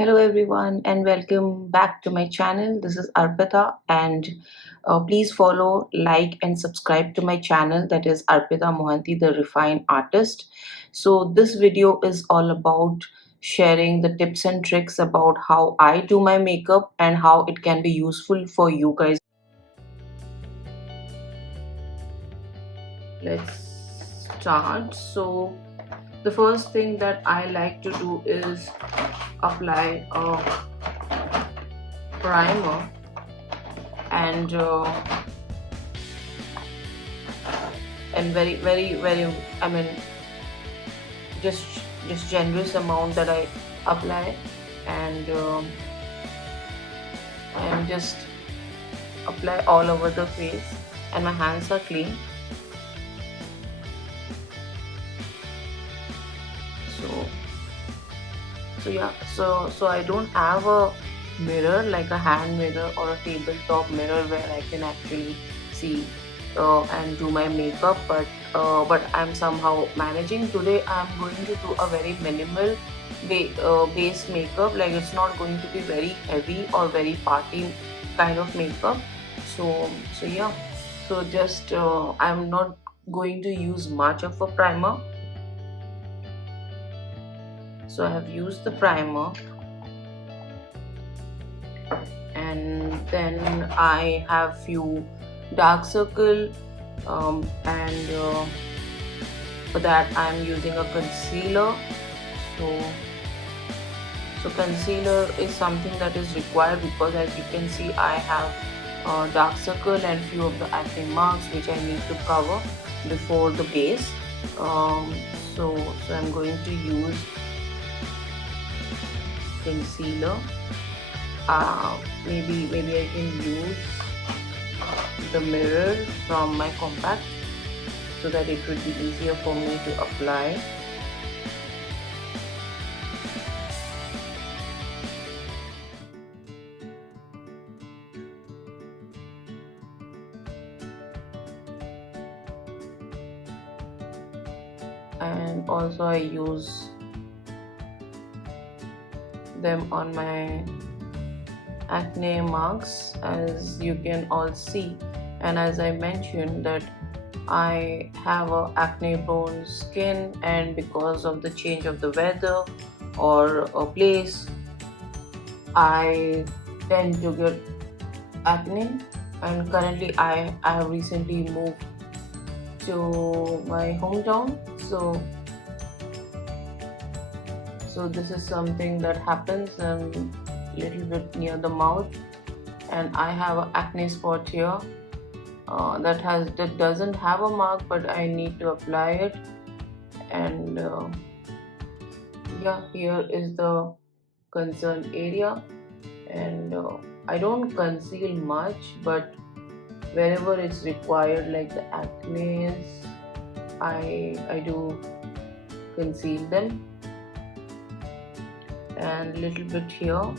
Hello everyone and welcome back to my channel. This is Arpita and please follow, like and subscribe to my channel, that is Arpita.Mohanty, the refined artist. So this video is all about sharing the tips and tricks about how I do my makeup and how it can be useful for you guys. Let's start. So the first thing that I like to do is apply a primer and very I mean just generous amount that I apply, and I just apply all over the face, and my hands are clean. So yeah, so I don't have a mirror like a hand mirror or a tabletop mirror where I can actually see and do my makeup, but I'm somehow managing. Today I'm going to do a very minimal base makeup, like it's not going to be very heavy or very party kind of makeup. So yeah, so just I'm not going to use much of a primer. So I have used the primer, and then I have few dark circle, and for that I'm using a concealer. So concealer is something that is required because, as you can see, I have dark circle and few of the acne marks which I need to cover before the base. So I'm going to use concealer. Maybe I can use the mirror from my compact so that it would be easier for me to apply. And also I use them on my acne marks, as you can all see. And as I mentioned that I have a acne prone skin, and because of the change of the weather or a place, I tend to get acne. And currently I have recently moved to my hometown, so this is something that happens a little bit near the mouth, and I have an acne spot here that doesn't have a mark, but I need to apply it. And yeah, here is the concerned area, and I don't conceal much, but wherever it's required, like the acne, I do conceal them, and a little bit here.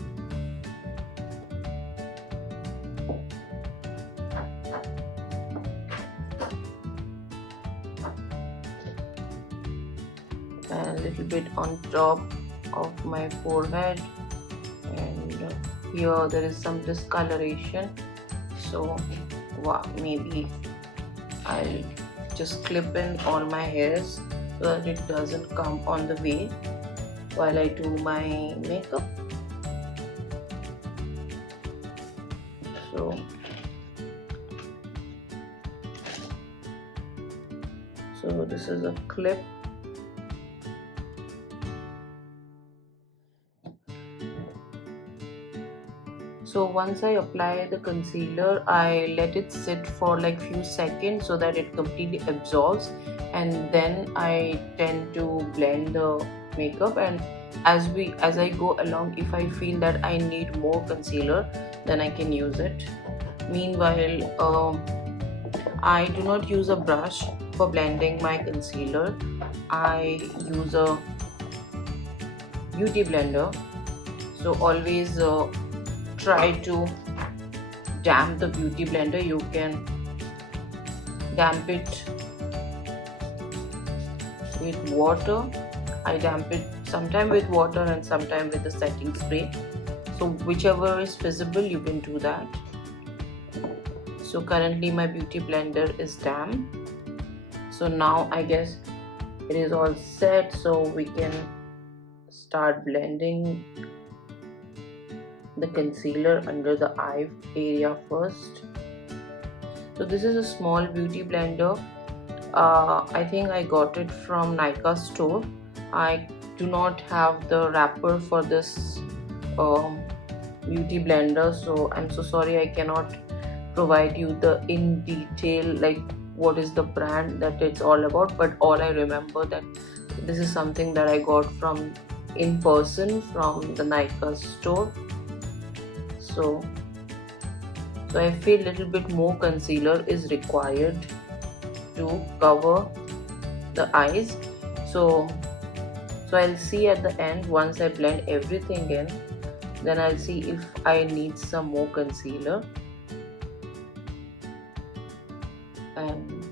And a little bit on top of my forehead, and here there is some discoloration, so maybe I'll just clip in all my hairs so that it doesn't come on the way while I do my makeup. So this is a clip. So once I apply the concealer, I let it sit for like few seconds so that it completely absorbs, and then I tend to blend the makeup. And as I go along, if I feel that I need more concealer, then I can use it. Meanwhile, I do not use a brush for blending my concealer. I use a beauty blender. So always try to damp the beauty blender. You can damp it with water. I damp it sometime with water and sometime with the setting spray. So whichever is feasible, you can do that. So currently my beauty blender is damp. So now I guess it is all set, so we can start blending the concealer under the eye area first. So this is a small beauty blender. I think I got it from Nykaa store. I do not have the wrapper for this beauty blender, so I'm so sorry I cannot provide you the in detail like what is the brand that it's all about, but all I remember that this is something that I got from in person from the Nykaa store. So I feel little bit more concealer is required to cover the eyes. So I'll see at the end once I blend everything in, then I'll see if I need some more concealer. And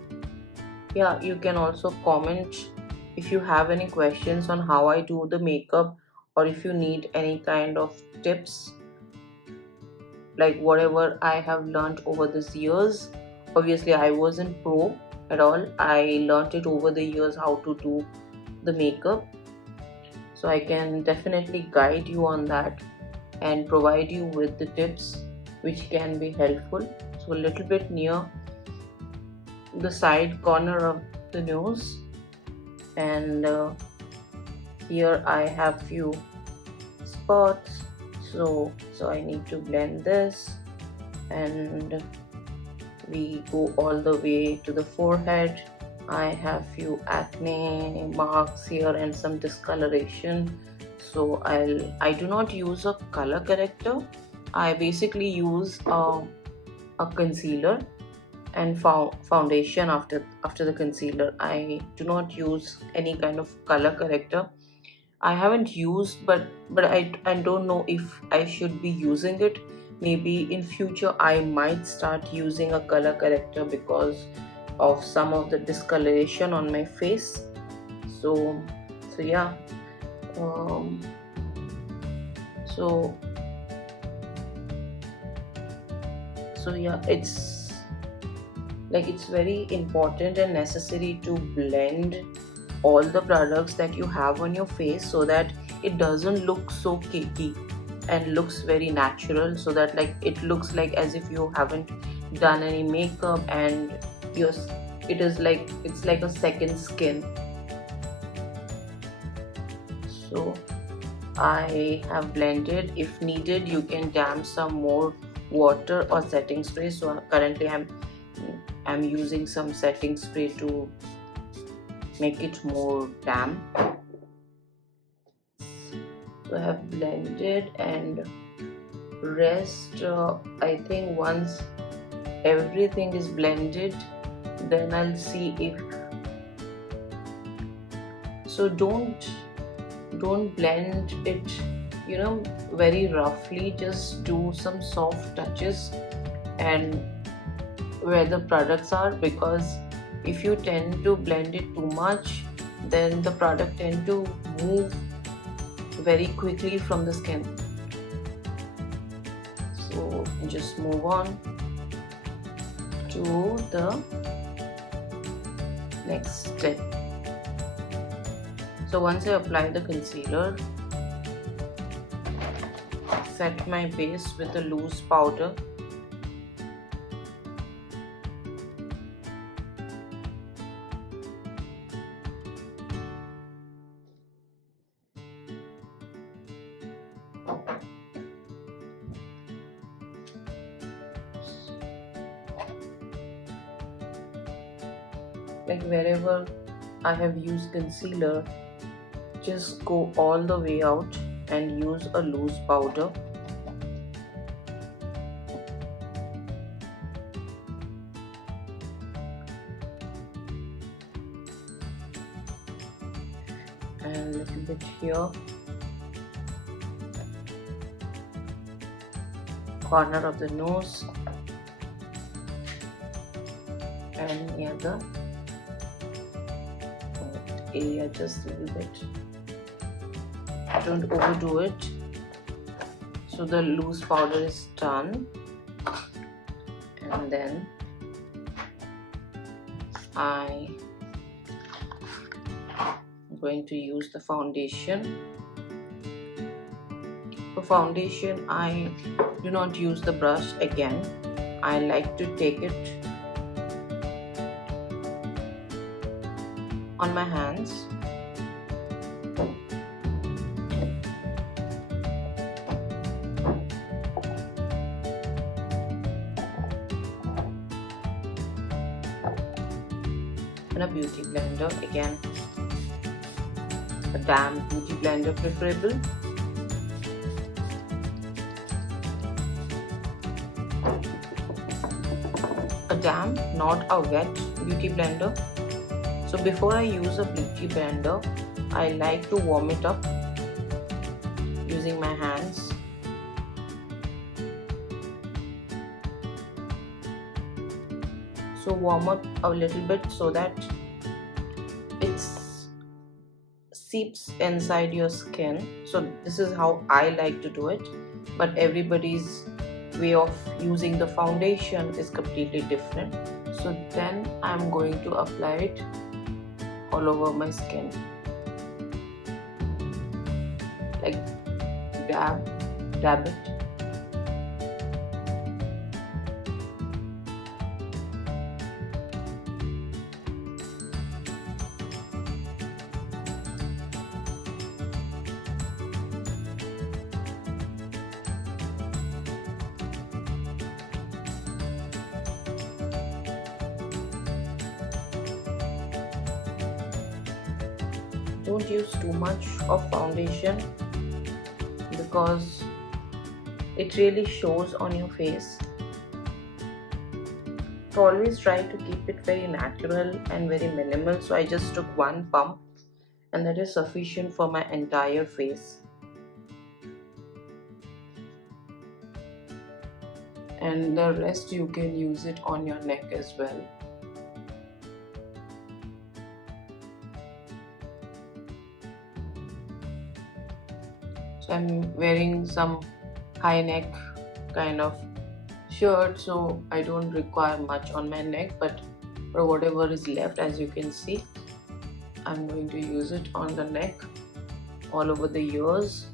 yeah, you can also comment if you have any questions on how I do the makeup, or if you need any kind of tips, like whatever I have learned over these years. Obviously I wasn't pro at all, I learned it over the years how to do the makeup, so I can definitely guide you on that and provide you with the tips which can be helpful. So a little bit near the side corner of the nose, and here I have few spots, so I need to blend this, and we go all the way to the forehead. I have few acne marks here and some discoloration, so I do not use a color corrector. I basically use a concealer and foundation after the concealer. I do not use any kind of color corrector. I haven't used, but I don't know if I should be using it. Maybe in future I might start using a color corrector because of some of the discoloration on my face. So yeah, so yeah, it's very important and necessary to blend all the products that you have on your face so that it doesn't look so cakey and looks very natural, so that it looks like as if you haven't done any makeup and it's like a second skin. So I have blended. If needed, you can damp some more water or setting spray. So currently I'm using some setting spray to make it more damp. So I have blended, and rest I think once everything is blended, then I'll see if so. Don't blend it very roughly, just do some soft touches and where the products are, because if you tend to blend it too much, then the product tend to move very quickly from the skin. So just move on to the next step. So once I apply the concealer, set my base with a loose powder. Wherever I have used concealer, just go all the way out and use a loose powder. And a little bit here, corner of the nose, and near the area just a little bit. don't overdo it. So the loose powder is done, and then I'm going to use the foundation. For foundation, I do not use the brush again. I like to take it on my hands. And a beauty blender, again a damp beauty blender preferable. A damp, not a wet beauty blender. So before I use a beauty blender, I like to warm it up using my hands. So warm up a little bit so that it seeps inside your skin. So this is how I like to do it, but everybody's way of using the foundation is completely different. So then I'm going to apply it all over my skin, like dab it. Don't use too much of foundation because it really shows on your face. So always try to keep it very natural and very minimal. So I just took one pump and that is sufficient for my entire face. And the rest you can use it on your neck as well. I'm wearing some high neck kind of shirt, so I don't require much on my neck, but for whatever is left, as you can see, I'm going to use it on the neck, all over the ears,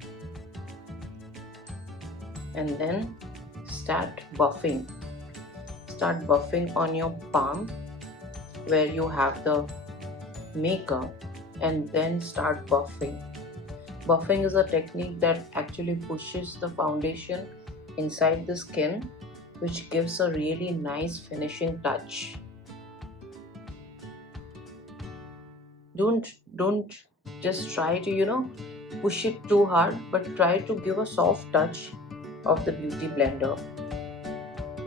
and then start buffing. Start buffing on your palm where you have the makeup, and then start buffing. Buffing is a technique that actually pushes the foundation inside the skin, which gives a really nice finishing touch. Don't just try to push it too hard, but try to give a soft touch of the beauty blender.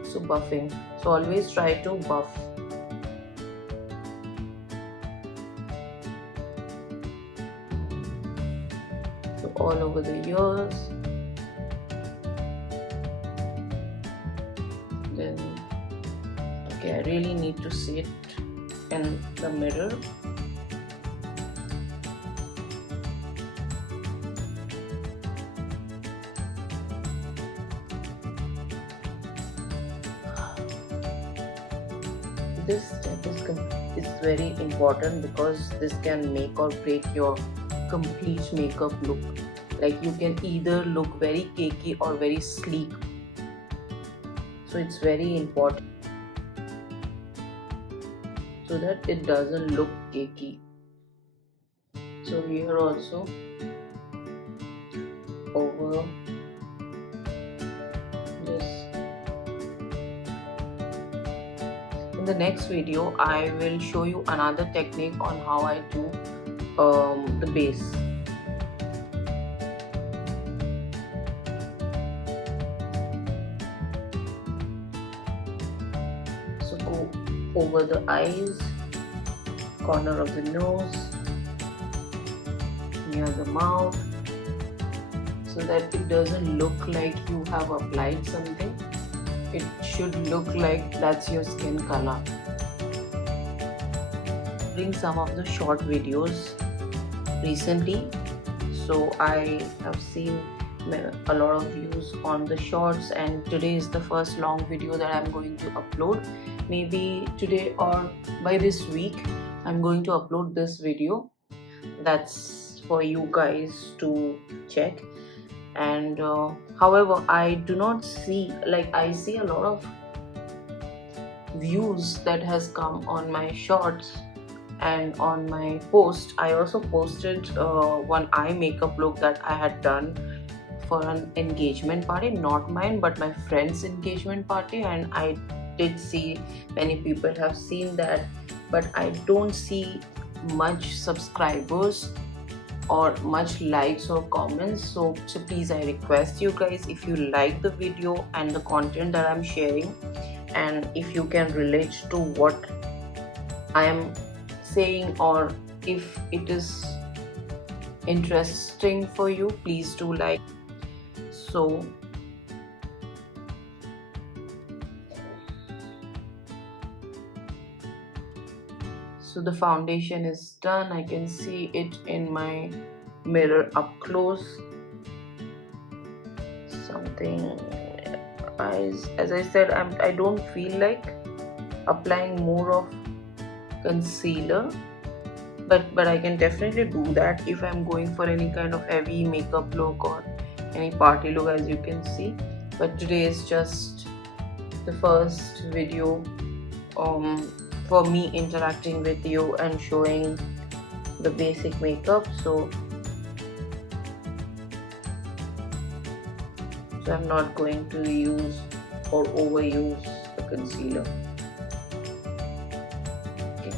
So buffing. So always try to buff. So all over the ears. Then okay, I really need to see it in the mirror. This step is very important because this can make or break your complete makeup look. Like you can either look very cakey or very sleek. So it's very important so that it doesn't look cakey. So here also over this. In the next video, I will show you another technique on how I do the base. So go over the eyes, corner of the nose, near the mouth, so that it doesn't look like you have applied something. It should look like that's your skin color. Doing some of the short videos recently, So I have seen a lot of views on the shorts, and today is the first long video that I'm going to upload. Maybe today or by this week I'm going to upload this video. That's for you guys to check. And however, I do not see, like, I see a lot of views that has come on my shorts and on my post. I also posted one eye makeup look that I had done for an engagement party, not mine but my friend's engagement party, and I did see many people have seen that, but I don't see much subscribers or much likes or comments. So please, I request you guys, if you like the video and the content that I'm sharing, and if you can relate to what I am saying, or if it is interesting for you, please do like. So the foundation is done. I can see it in my mirror up close. Something, as I said, I don't feel like applying more of concealer, but I can definitely do that if I'm going for any kind of heavy makeup look or any party look, as you can see. But today is just the first video for me interacting with you and showing the basic makeup. So I'm not going to use or overuse the concealer. Okay.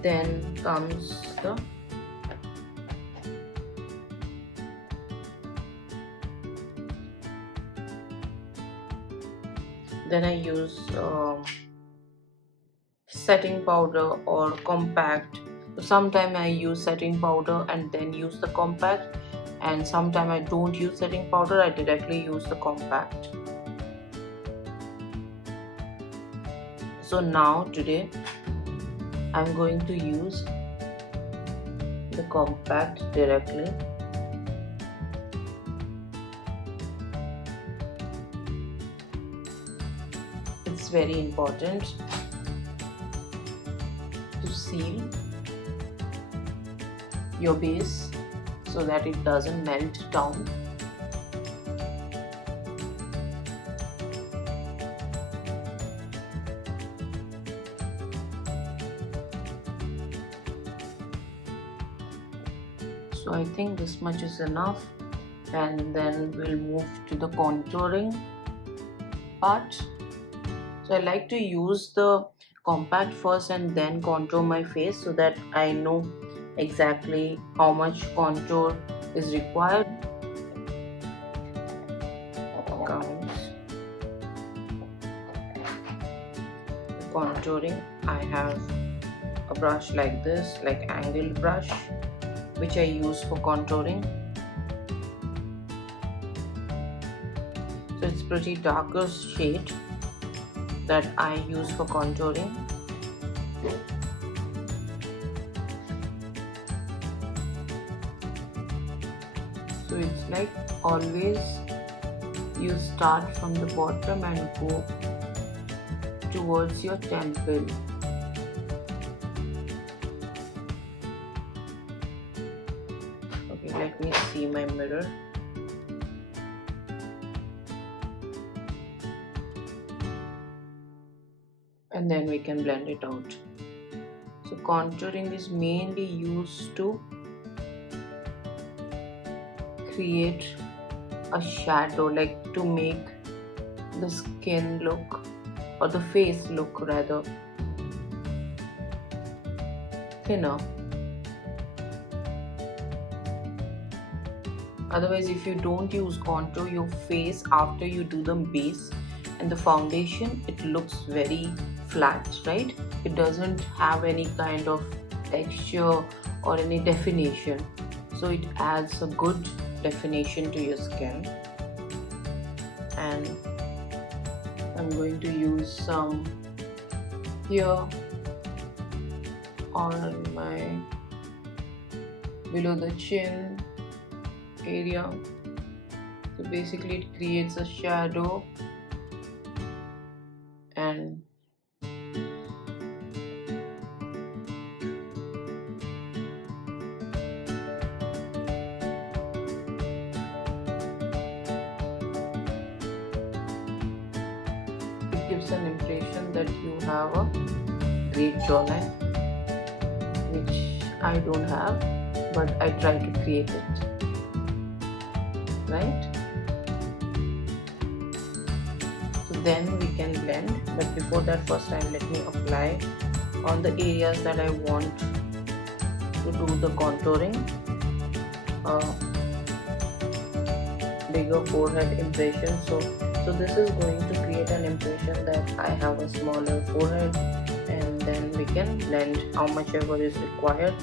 Then comes the then I use setting powder or compact. So sometimes I use setting powder and then use the compact, and sometimes I don't use setting powder, I directly use the compact. So now today I'm going to use the compact directly. It's very important to seal your base so that it doesn't melt down. So I think this much is enough, and then we'll move to the contouring part. So I like to use the compact first and then contour my face so that I know exactly how much contour is required. Counts. Contouring, I have a brush like this, like angled brush, which I use for contouring. So it's pretty darker shade that I use for contouring. So it's like always you start from the bottom and go towards your temple. Okay, let me see my mirror. And then we can blend it out. So contouring is mainly used to create a shadow, like to make the skin look, or the face look rather, thinner. Otherwise, if you don't use contour, your face after you do the base and the foundation, it looks very flat, right? It doesn't have any kind of texture or any definition. So it adds a good definition to your skin. And I'm going to use some here on my below the chin area. So basically it creates a shadow and it gives an impression that you have a great jawline, which I don't have, but I try to create it, right? So then we can blend, but before that, first time let me apply on the areas that I want to do the contouring. Bigger forehead impression, so this is going to create an impression that I have a smaller forehead, and then we can blend how much ever is required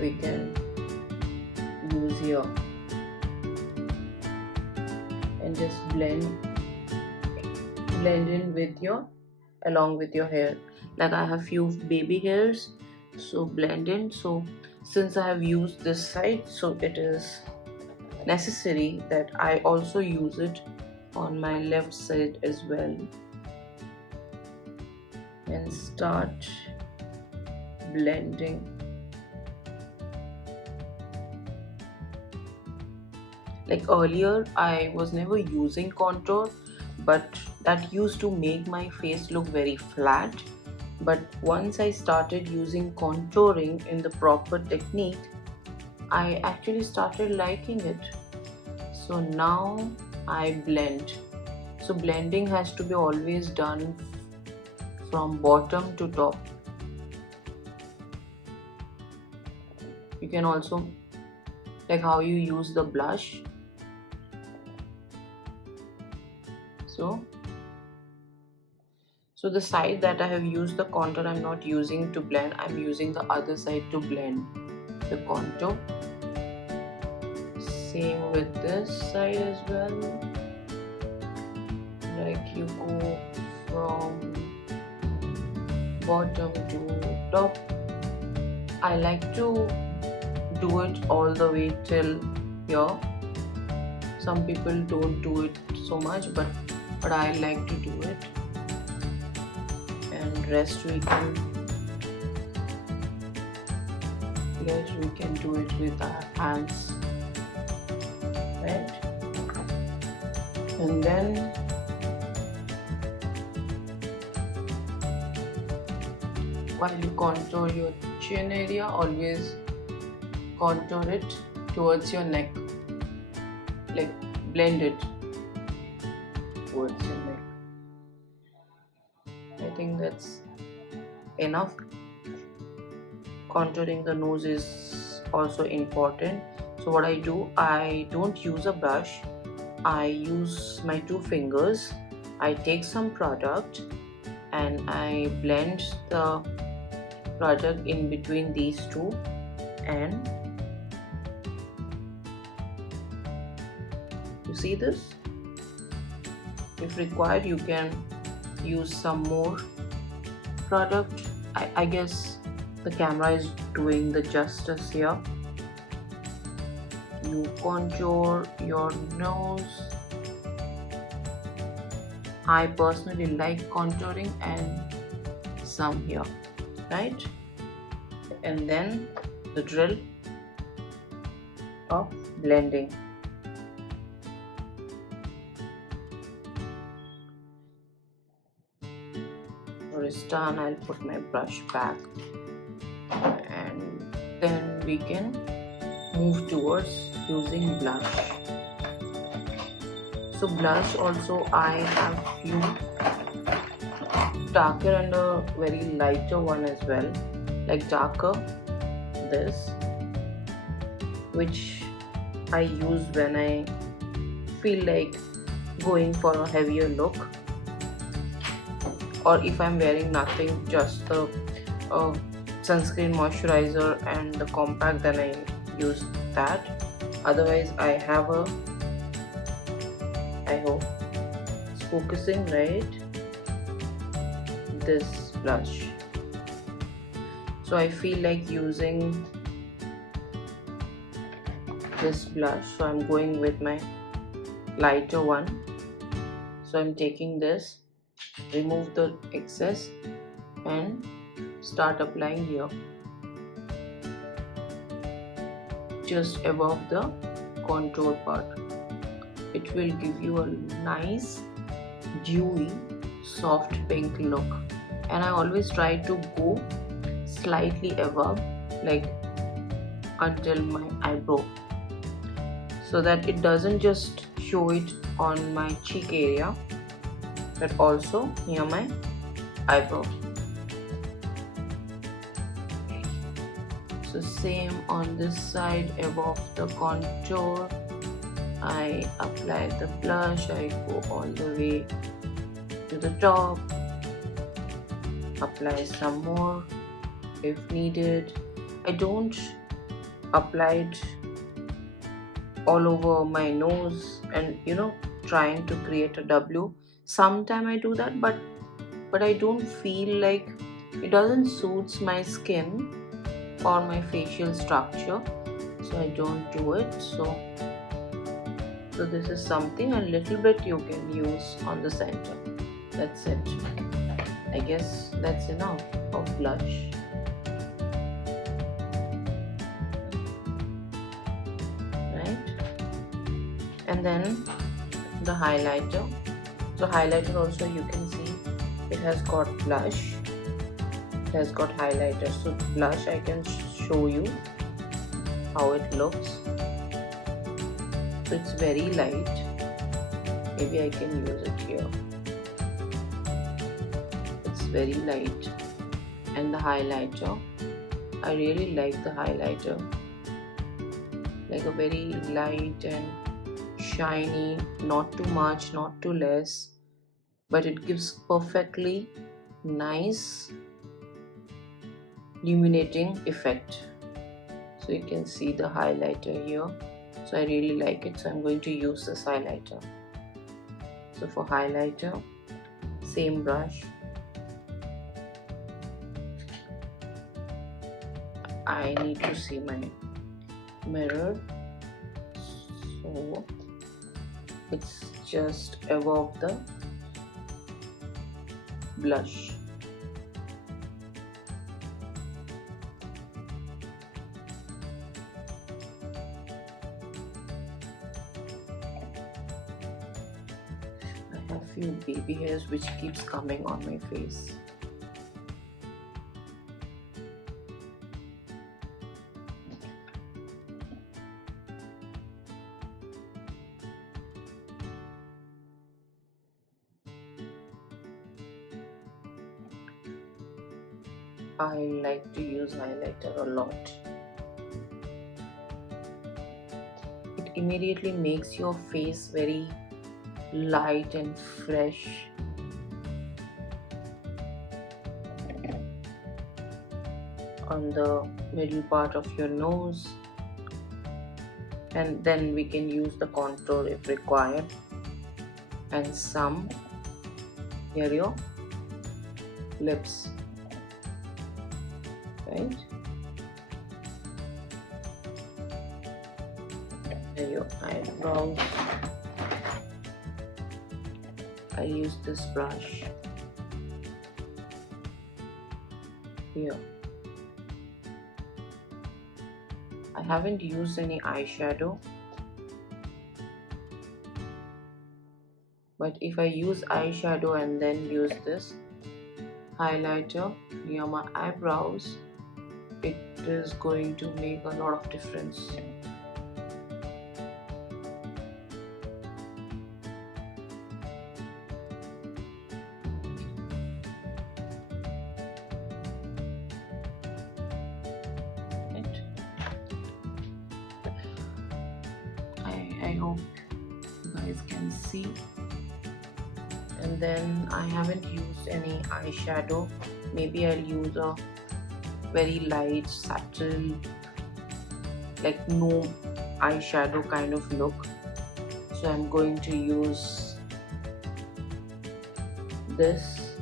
we can use here and just blend in with your along with your hair. Like I have few baby hairs, so blend in. So since I have used this side, so it is necessary that I also use it on my left side as well, and start blending. Like earlier I was never using contour, but that used to make my face look very flat. But once I started using contouring in the proper technique, I actually started liking it. So now I blend. So blending has to be always done from bottom to top. You can also, like how you use the blush. So the side that I have used the contour, I'm not using to blend, I'm using the other side to blend the contour. Same with this side as well. Like you go from bottom to top. I like to do it all the way till here. Some people don't do it so much, but I like to do it. And rest we can do it with our hands, right? And then while you contour your chin area, always contour it towards your neck, like blend it towards your neck. I think that's enough. Contouring the nose is also important. So what I do, I don't use a brush, I use my 2 fingers. I take some product and I blend the product in between these two, and you see this? If required, you can use some more product. I guess the camera is doing the justice here. You contour your nose. I personally like contouring, and some here, right? And then the drill of blending. When it's done, I'll put my brush back, and then we can move towards using blush. So blush also, I have few darker and a very lighter one as well, like darker, this, which I use when I feel like going for a heavier look, or if I'm wearing nothing, just the sunscreen, moisturizer and the compact, then I use that. Otherwise I have a, I hope it's focusing, right, this blush. So I feel like using this blush. So I'm going with my lighter one. So I'm taking this, remove the excess and start applying here, just above the contour part. It will give you a nice dewy soft pink look, and I always try to go slightly above, like until my eyebrow, so that it doesn't just show it on my cheek area but also near my eyebrow. So same on this side, above the contour I apply the blush, I go all the way to the top, apply some more if needed. I don't apply it all over my nose and trying to create a W. Sometimes I do that, but I don't feel like it doesn't suits my skin or my facial structure, so I don't do it. So this is something a little bit you can use on the center. That's it. I guess that's enough of blush. Right? And then the highlighter. So highlighter also, you can see it has got blush, it has got highlighter. So blush, I can show you how it looks. So it's very light. Maybe I can use it here. It's very light. And the highlighter, I really like the highlighter, like a very light and shiny, not too much, not too less, but it gives perfectly nice illuminating effect. So you can see the highlighter here. So I really like it, so I'm going to use this highlighter. So for highlighter, same brush, I need to see my mirror, so it's just above the blush. I have few baby hairs which keeps coming on my face. I like to use highlighter a lot. It immediately makes your face very light and fresh. On the middle part of your nose, and then we can use the contour if required, and some near your lips. Right? And your eyebrows. I use this brush here. I haven't used any eyeshadow, but if I use eyeshadow and then use this highlighter near my eyebrows, it is going to make a lot of difference. I hope you guys can see. And then I haven't used any eyeshadow. Maybe I'll use a very light, subtle, like no eyeshadow kind of look. So I'm going to use this,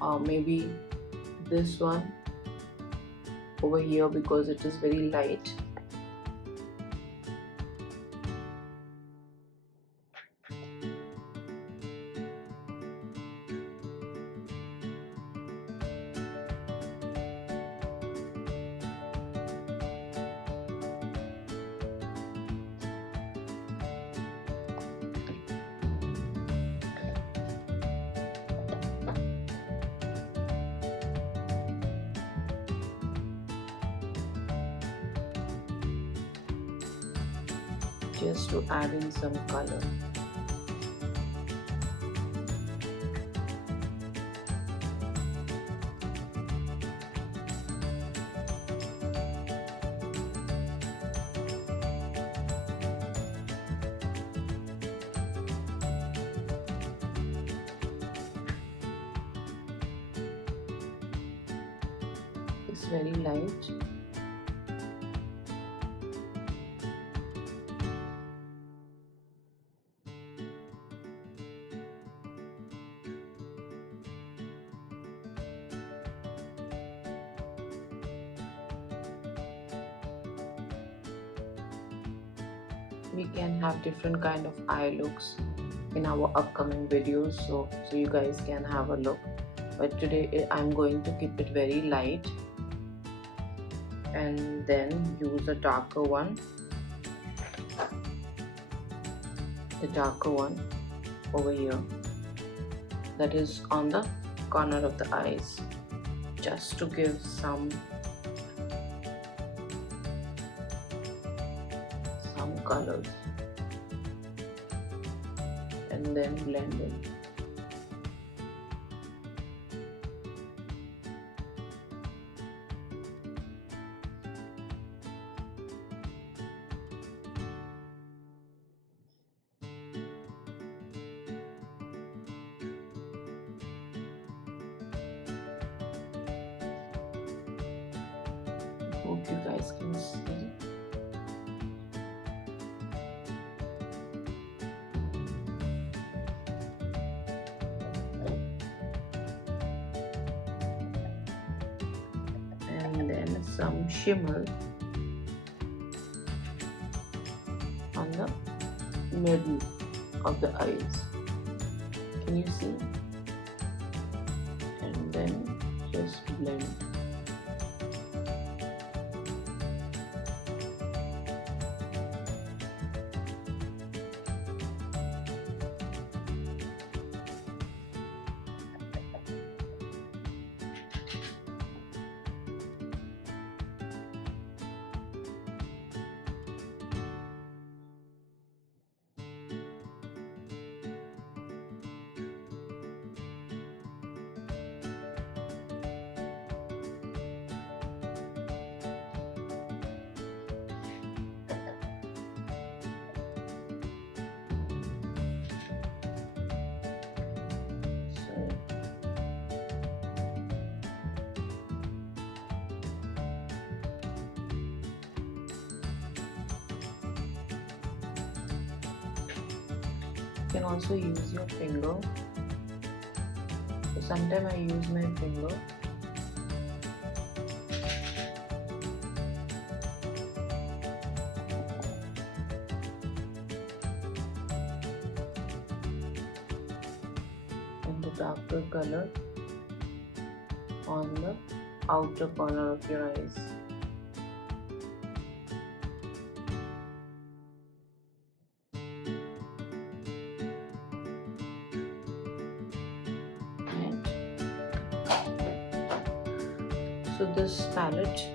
or maybe this one. over here because it is very light. Just to add in some color. It's very light. We can have different kind of eye looks in our upcoming videos, so you guys can have a look, but today I'm going to keep it very light and then use a darker one, over here, that is on the corner of the eyes, just to give some colors, and then blend in. Hope you guys can see. And then some shimmer on the middle of the eyes. Can you see? And then just blend. You can also use your finger. So sometimes I use my finger. And the darker color on the outer corner of your eyes. So this palette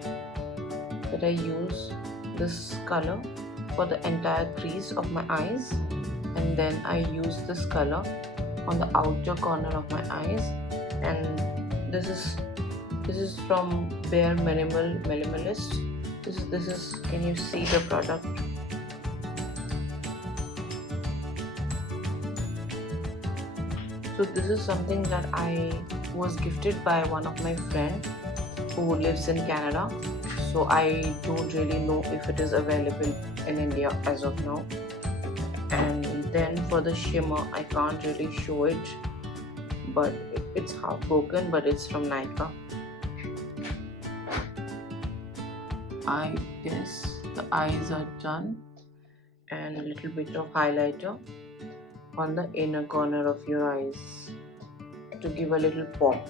that I use this color for the entire crease of my eyes, and then I use this color on the outer corner of my eyes, and this is from Bare Minimalist. This is can you see the product? So this is something that I was gifted by one of my friends who lives in Canada, so I don't really know if it is available in India as of now. And then for the shimmer, I can't really show it, but it's half broken, but it's from Nika. I guess the eyes are done, and a little bit of highlighter on the inner corner of your eyes to give a little pop.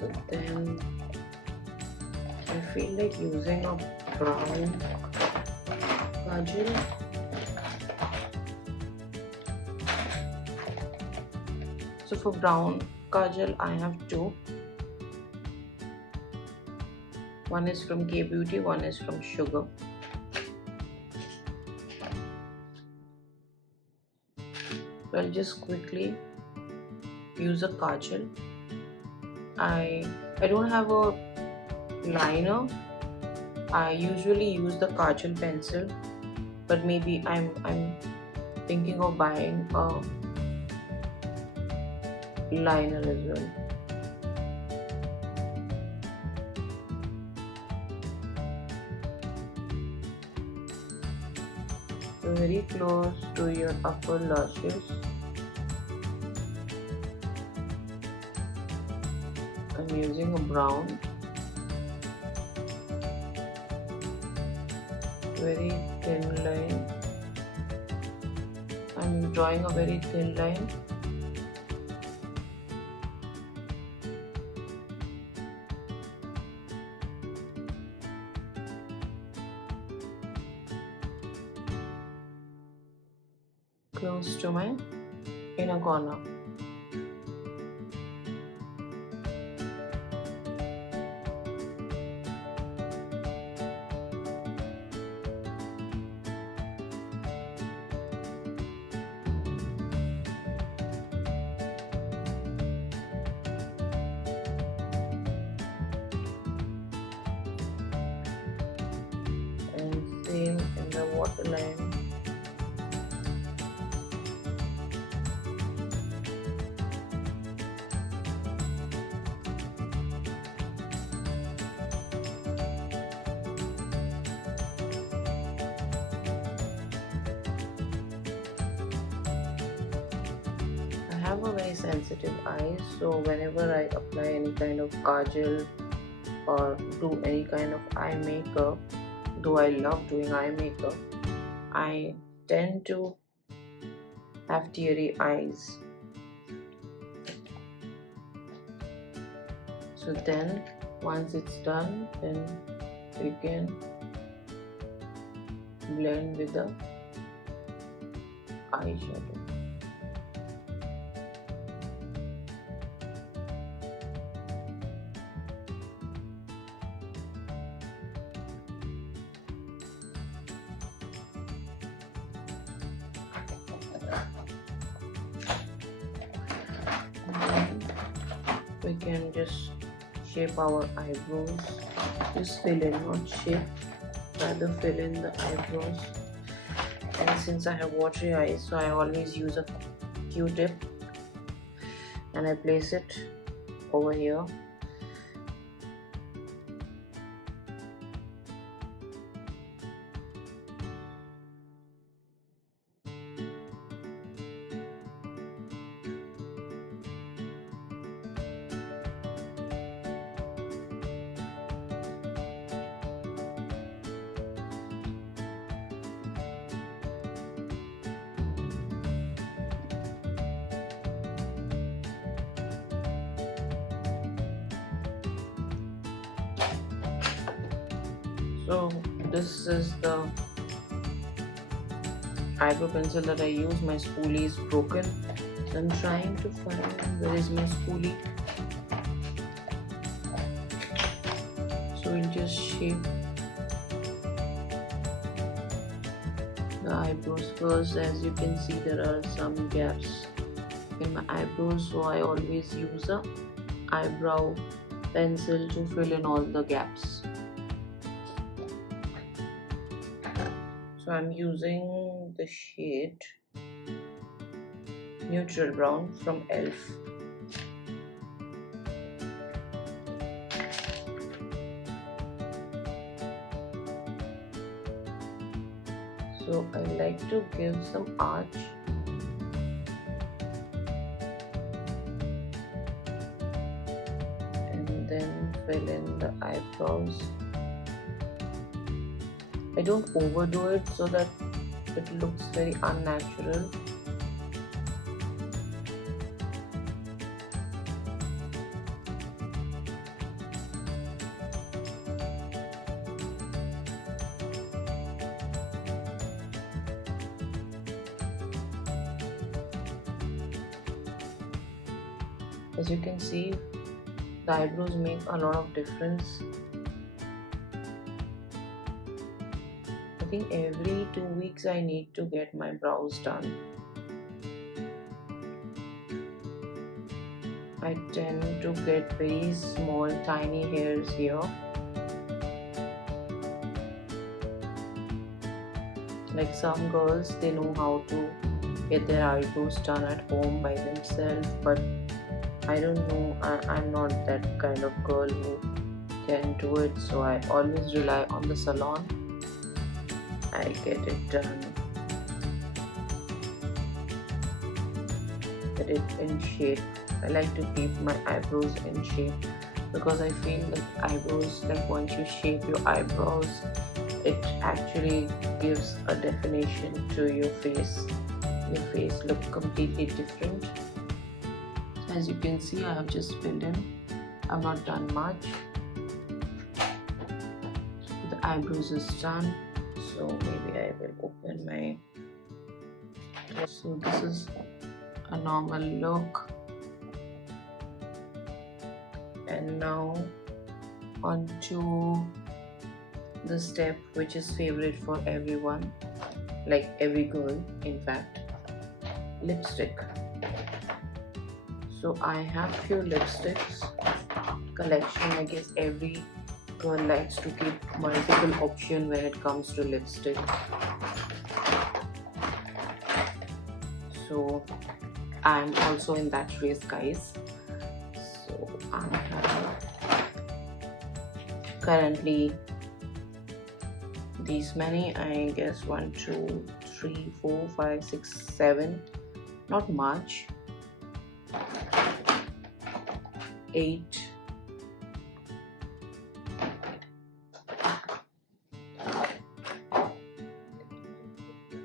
So then I feel like using a brown kajal. So for brown kajal, I have two. One is from K Beauty, one is from Sugar. So I'll just quickly use a kajal. I don't have a liner. I usually use the kajal pencil, but maybe I'm thinking of buying a liner as well. So very close to your upper lashes. I'm using a brown, very thin line. I'm drawing a very thin line. Close to my inner corner. And same in the waterline. I have a very sensitive eye, so whenever I apply any kind of kajal or do any kind of eye makeup, though I love doing eye makeup, I tend to have teary eyes. So then once it's done, then we can blend with the eyeshadow. We can just shape our eyebrows, just fill in, not shape, rather fill in the eyebrows. And since I have watery eyes, so I always use a Q-tip and I place it over here. So this is the eyebrow pencil that I use. My spoolie is broken, so I'm trying to find where is my spoolie. So we'll just shape the eyebrows first. As you can see, there are some gaps in my eyebrows, so I always use a eyebrow pencil to fill in all the gaps. So I'm using the shade Neutral Brown from ELF. So I like to give some arch and then fill in the eyebrows. I don't overdo it so that it looks very unnatural. As you can see, the eyebrows make a lot of difference. I think every 2 weeks I need to get my brows done. I tend to get very small tiny hairs here. Like some girls, they know how to get their eyebrows done at home by themselves, but I don't know, I'm not that kind of girl who can do it, so I always rely on the salon. I get it done, get it in shape. I like to keep my eyebrows in shape because I feel like eyebrows, like once you shape your eyebrows, it actually gives a definition to your face. Your face looks completely different. As you can see, I have just filled in. I've not done much. The eyebrows is done, so maybe I will open my. So this is a normal look, and now on to the step which is favorite for everyone, like every girl in fact, lipstick. So I have few lipsticks collection. I guess every girl likes to keep multiple options when it comes to lipstick. So I'm also in that race, guys. So I have currently these many, I guess 1 2 3 4 5 6 7, not much, 8.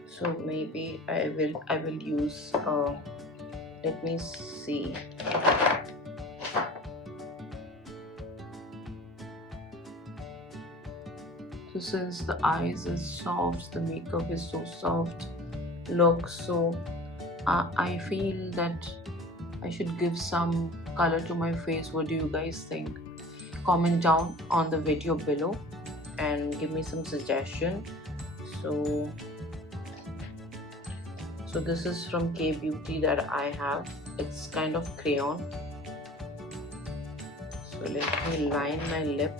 So maybe I will use let me see. So since the eyes is soft, the makeup is so soft look, so I feel that I should give some color to my face. What do you guys think? Comment down on the video below and give me some suggestion. So this is from K Beauty that I have. It's kind of crayon. So let me line my lip.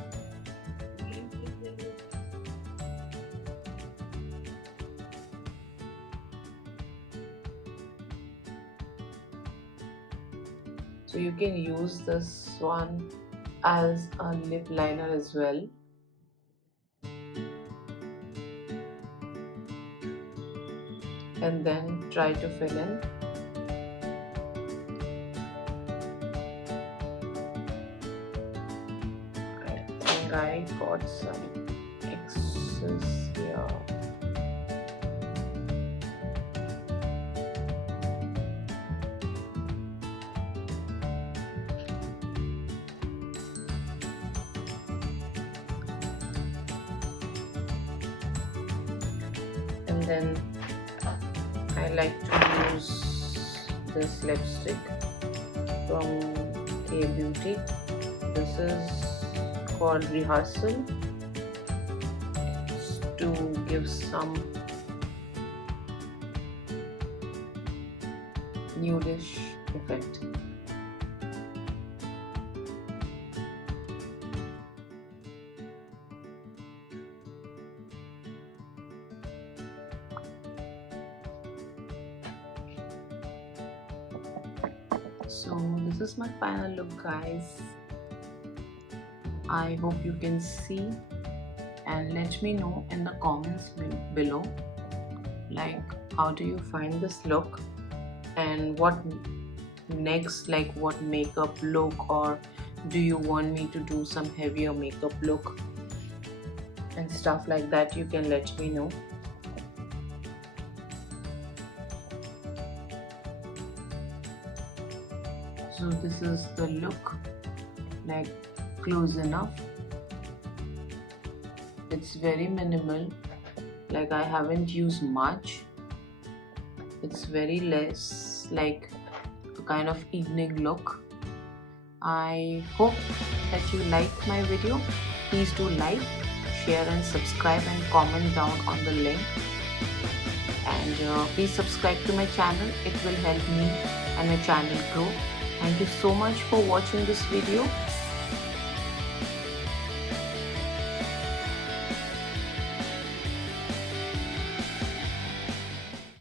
So you can use this one as a lip liner as well. And then try to fill in. I think I got some excess here. And then I like to use this lipstick from K Beauty. This is called Rehearsal, to give some nudish effect. So this is my final look, guys. I hope you can see, and let me know in the comments below, like, how do you find this look, and what next, like what makeup look, or do you want me to do some heavier makeup look and stuff like that. You can let me know. So this is the look, like close enough. It's very minimal, like I haven't used much. It's very less, like a kind of evening look. I hope that you liked my video. Please do like, share and subscribe, and comment down on the link. And please subscribe to my channel. It will help me and my channel grow. Thank you so much for watching this video.